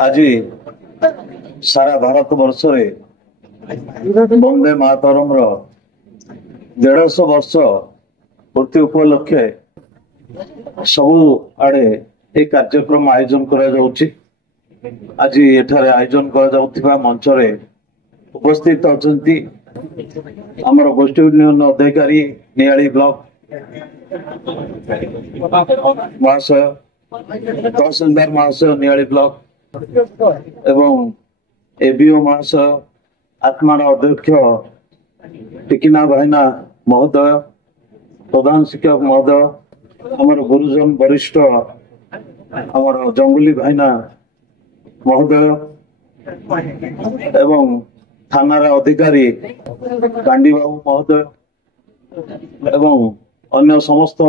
आज सारा भारत वर्ष वंदे मातरम 150 वर्ष पूर्ति उपलक्षे सबु आड़े ये कार्यक्रम आयोजन आज एठारे आयोजन मंच उपस्थित अच्छा आमर गोष्ठी यूनियन अधिकारी नियाली ब्लॉक महाशय तहसीलदार महाशय नियाली ब्लॉक एवं एबीओ महाशय आत्मार अध्यक्ष टिकिना भाईना महोदय प्रधान शिक्षक महोदय आमर गुरुजन वरिष्ठ आमर जंगली भाईना महोदय एवं थानार अधिकारी कांडी बाबू महोदय एवं अन्य समस्त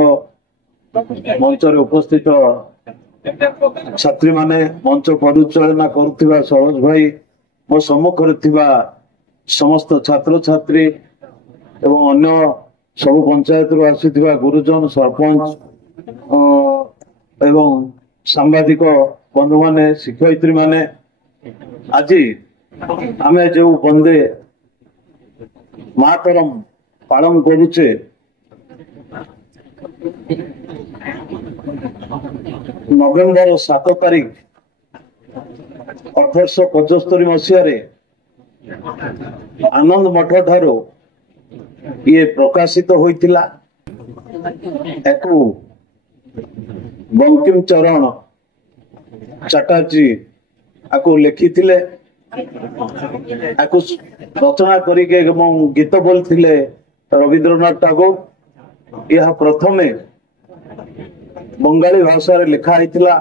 मंच उपस्थित छात्री माने मंच परिचालना करुवा सरोज भाई मो सम्मुखरे समस्त छात्र छात्री एवं अन्य सब पंचायत रु आसीथिबा गुरुजन सरपंच एवं सांबादिक बंधु माने शिक्षयित्री माने आज आमे जो वंदे मातरम पालन करुचे नवेम्बर 7 तारीख 1875 मसीह आनंद मठ ठारो ये प्रकाशित होइतिला बंकिम चरण चटर्जी आको लिखिथिले आको रचना करिके गीत बोलथिले रविंद्रनाथ टैगोर यह प्रथमे बंगाली भाषा रे लिखा हैतिला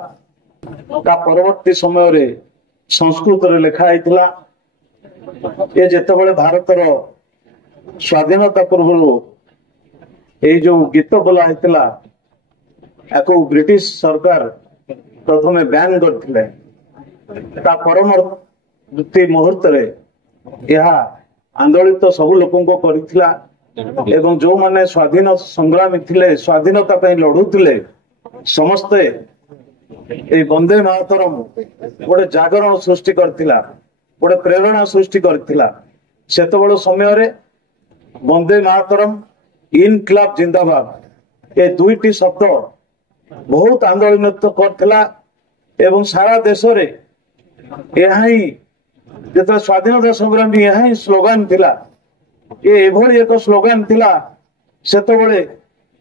ता परवर्ती समय रे संस्कृत रे लिखा हैतिला ये जेतेबेले भारतर स्वाधीनता पूर्व ये जो गीत बोला हैतिला एको ब्रिटिश सरकार प्रथमे बैन करथिले ता परवर्ती मुहूर्त रे यह आंदोलित सब लोकों को करिथिला एवं जो माने स्वाधीन संग्रामी थिले स्वाधीनता पे लड़ुथिले समस्ते ए वंदे मातरम गोटे जागरण सृष्टि करथिला गोटे प्रेरणा सृष्टि करथिला सेतबेल समय रे वंदे मातरम इनकलाब जिंदाबाद ये दुईटी शब्द बहुत आंदोलित करथिला एवं सारा देश रे यही जेते स्वाधीनता संग्रामी यही स्लोगान थिला ये एभली एक स्लोगान थिला सेतबेले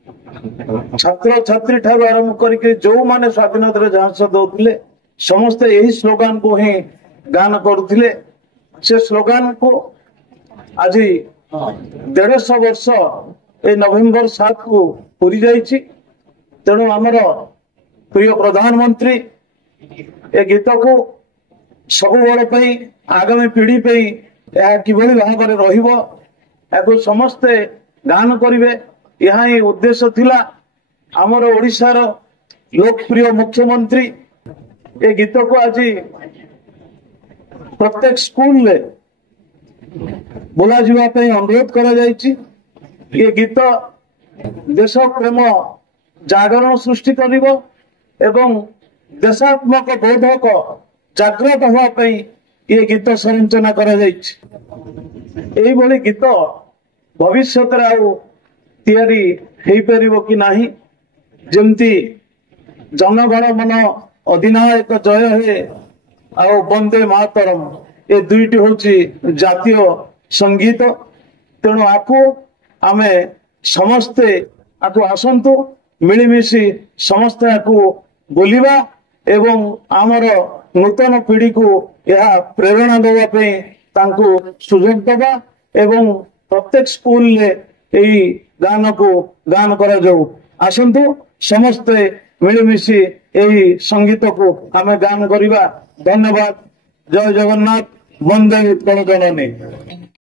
छात्र छात्री ठार आरंभ करके जो माने स्वाधीनता झांस दौले समस्ते यही स्लोगान को ही गान करुले से स्लोगान को आज 150 वर्ष ए नवेम्बर 7 को पूरी जाइछि तेणु आमर प्रिय प्रधानमंत्री ए गीत को सब बड़ आगामी पीढ़ी किभली भाव में रहिबो एको समस्ते गान करिवे यह ही उद्देश्य थिला आमर ओडिशार लोकप्रिय मुख्यमंत्री ए गीत को आज प्रत्येक स्कूल ले बोला जिवा पे अनुरोध करा जायछि ये गीत देश प्रेम जागरण सृष्टि करिवो एवं देशात्मक बोधक जागृत हुआ पे ये गीत संरचना करा जायछि एई भली गीत भविष्य तैयारी हेई परिबो कि नाही जेमती जनगण मन अधिनायक जय हे आ वंदे मातरम ये दुईटी होची जातीय संगीत तेणु आकु आमे समस्ते आकु आसंतु मिलिमिशि समस्ते आकु बोलिबा एवं आमर नूतन पीढ़ी को यह प्रेरणा देवा पे तांको सुजोग देवा एवं प्रत्येक स्कूल ले यही गान को गान करा जाऊ आसंतु समस्ते मिलिमिशि यही संगीत को आमे गान करिबा धन्यवाद जय जगन्नाथ वंदे उत्कल जननी।